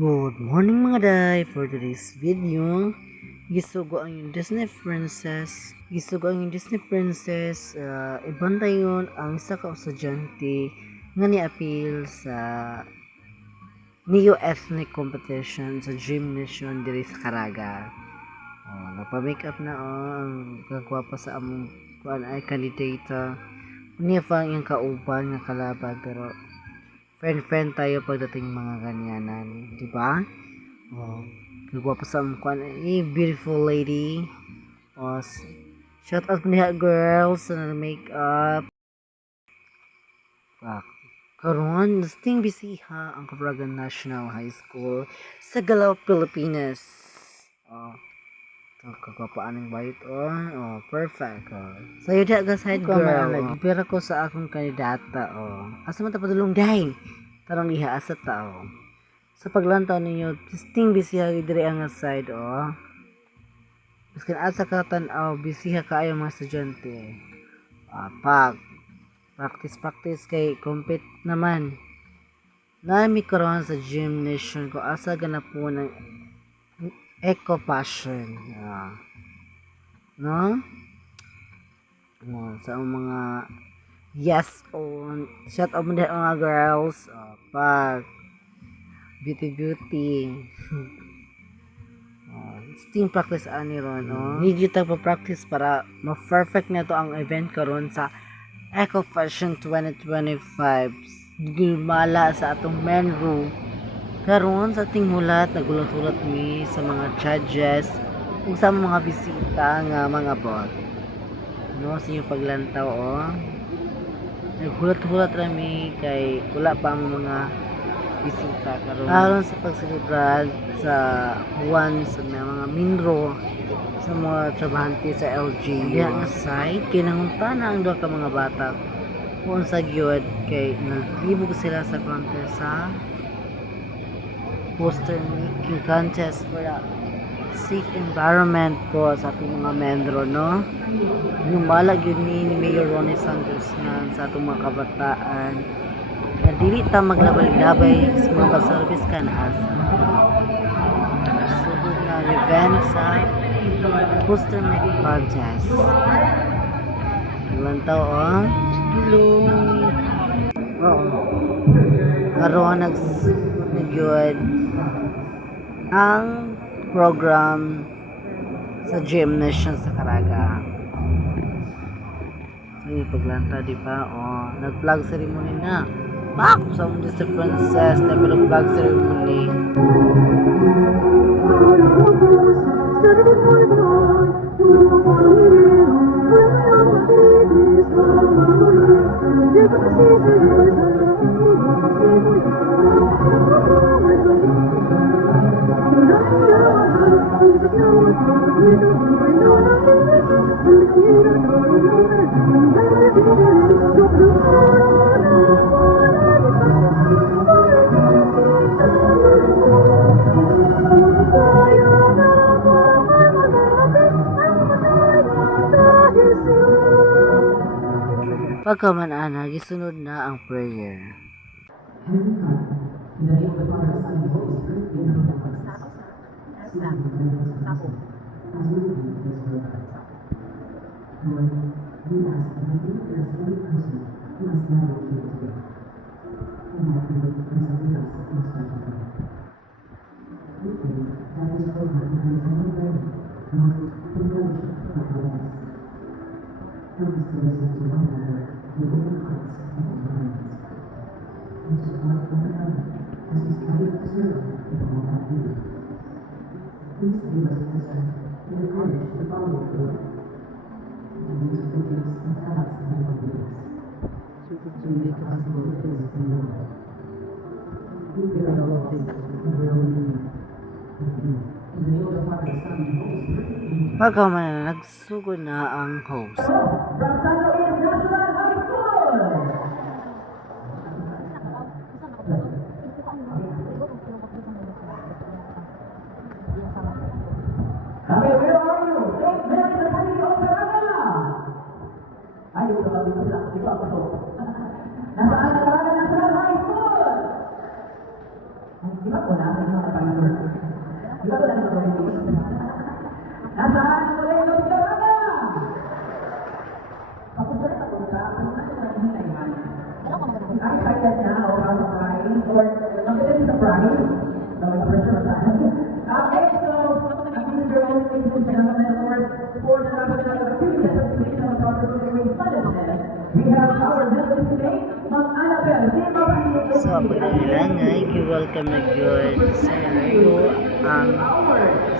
Good morning mga day! For today's video, gisugo ang yung Disney Princess. Ibantayon ang isa ka estudyante nga ni-appeal sa Neo Ethnic Competition sa Gymnasium diri sa Caraga. Nagpa-makeup na ang kagwapa sa among kuan ay candidate. Niya pa ang iyang kauban nga kalaban pero friend tayo pagdating mga ganyanan, di ba? Kagwapa sa kuan beautiful lady. Shout out niya girls sa makeup. Karon nasting bisiha ang Cabragan National High School sa Galaw, Pilipinas. Kagwapaan ng white perfect. Sayo di aga side girl. Nagipira ko sa akong kandidata asa man ta padulong day. Tarong iha asa tao. Sa paglantaw ninyo, disting bisiha diri ang side Biskin asa ka tan-aw, bisiha kaayo mga estudyante. Pag practice kay compete naman. Nami karon sa gymnasium ko asa ganap po ng eco passion. No? Sa mga yes shout out mo din mga girls. Pag beauty. Sting practice ani ron need you pa practice para ma-perfect na to ang event karon sa Eco Fashion 2025 gimala sa atong main room karon sa ating hulat nagulat-hulat mi sa mga judges ug sa mga bisita nga mga bot no sa inyong paglantaw naghulat-hulat rami kay wala pa ang mga bisita karon sa pagselebrar sa buwan sa mga minro sa mga trabahante sa LG diya nga side kinangutana ang duha ka mga bata kung sa gyud kay naglibog sila sa contest sa poster making contest for a safe environment po sa ating mga mendro no numalag yun ni Mayor Ronnie Santos na sa atong mga kabataan na dili ta maglabay-labay sa mga service kan asa sugod na event sa poster making contest lantaw karon nagyod ang program sa gymnasium sa Caraga paglanta di ba nag-flag ceremony na sa Disney Princess na flag ceremony pagkaman gisunod na ang prayer. Pagkaman nagsugod na ang host. So, pagkailangan, i-welcome na yun sa Rio ang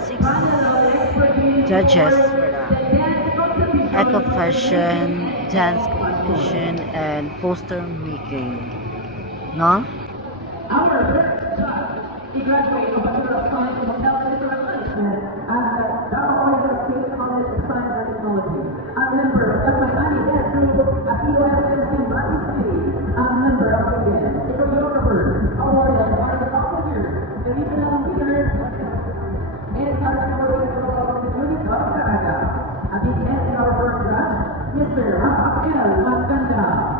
6 judges for the Eco Fashion, Dance Competition, and Poster Making. No? He graduated from Bachelor of Science in Hotel Management at Dartmouth State College of Science and Technology. A member of the Miami Dance Group at USMC Miami City. A member of the dance choreographer, awarded by the top of the year, the regional leader, and our awarded of the unit of Caraga. At the end of our first judge, Mr. Rafael Maganda.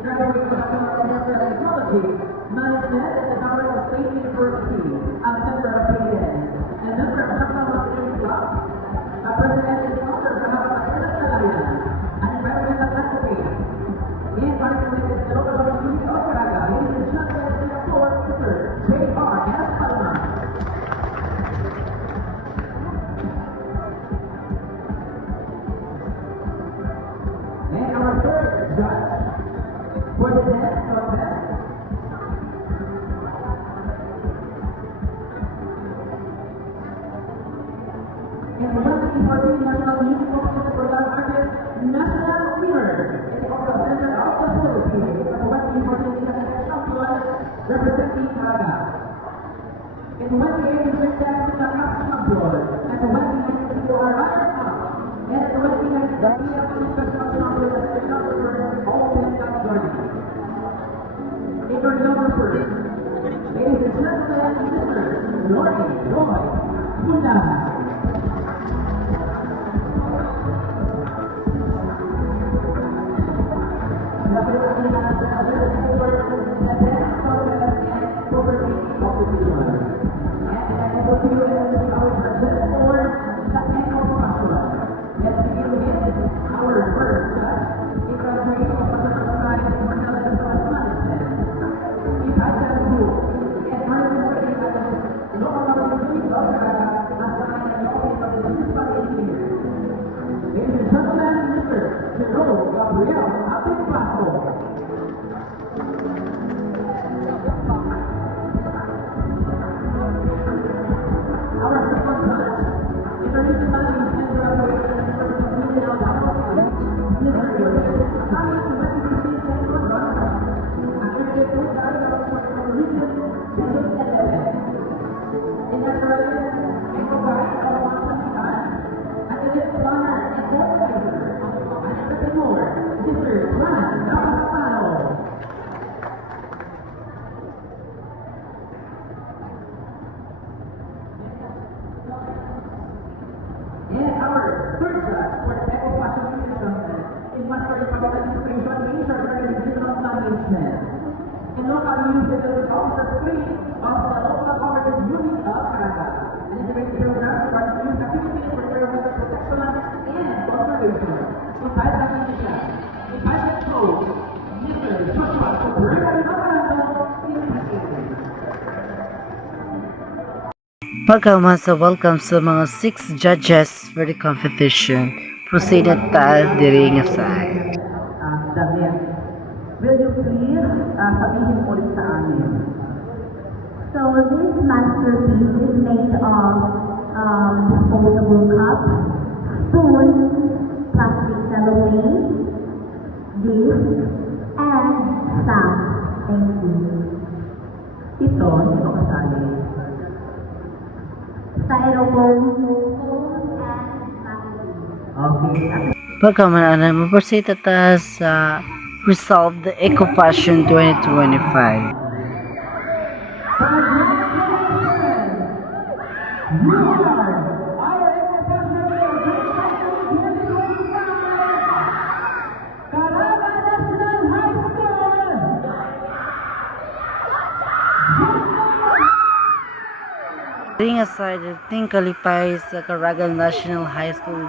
Graduated from Bachelor of Technology, Management at the Dartmouth State University, a member of PDN, and member of Dartmouth Student Club, a president and founder of Dartmouth Salayan, and president of Advocate. In participated in the local government of Caraga, ladies and gentlemen, Singapore, Mr. J.R. S. Palma. And our third judge, for the dance contest, and the 2014 National Music Competition for Young Artists National Winner, and also Center of the Philippines, and the 2014 National Champion representing Caraga. And the 2018 Great Dance to the House Champion, and the 2019 Runner Up, and the 2019 Special Champion as the Champion all 10 categories. Choreographer, ladies and gentlemen, Mr. Lori Roy Puna. Let's begin with our first judge. He graduated from Bachelor of Science in Hotel Management. Ladies and gentlemen, Mr. Jerome Gabriel Apipaso. Our second judge, international and graduated University of Dartmouth, Mr. Joseph Science University Central London, accredited to Dartmouth for the region 2011. In the service, I provide our one-time and the planner and organizer, and entrepreneur, Mr. Juan Navarro. And our third judge for the Eco Fashion Musician is Master of Public Administration, HR Organizational Management. And local youth development officer 3 of the local government unit of Caraga. And integrated programs for youth activities for environmental protection and conservation. Invite back into class. Invite the coach, Mr. Joshua Sobrega Navarro, in Welcome sa mga 6 judges for the competition. Proceed at taal diri nga side. David, will you please sabihin ulit sa amin? So this masterpiece is made of disposable cups, spoons, plastic cellophane, discs, and stamp. Thank you. Ito, sino kasali? Styrofoam, foam, and magazine. Okay. Pagkamananan, maproceed ta sa Resolve the Eco Fashion 2025. You are our Eco Fashion 2025. Being aside, I think kalipay sa Caraga National High School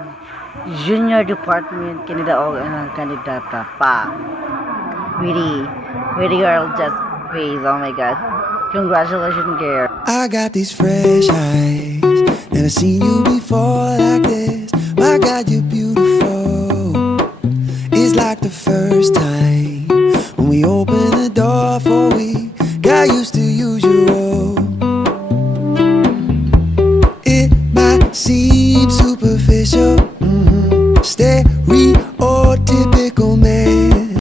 Junior Department kinida og ang kandidata pa. Pretty girl just face. Oh my god. Congratulations, girl. I got these fresh eyes, never seen you before like this. My God, you're beautiful. It's like the first time when we opened the door for we got used to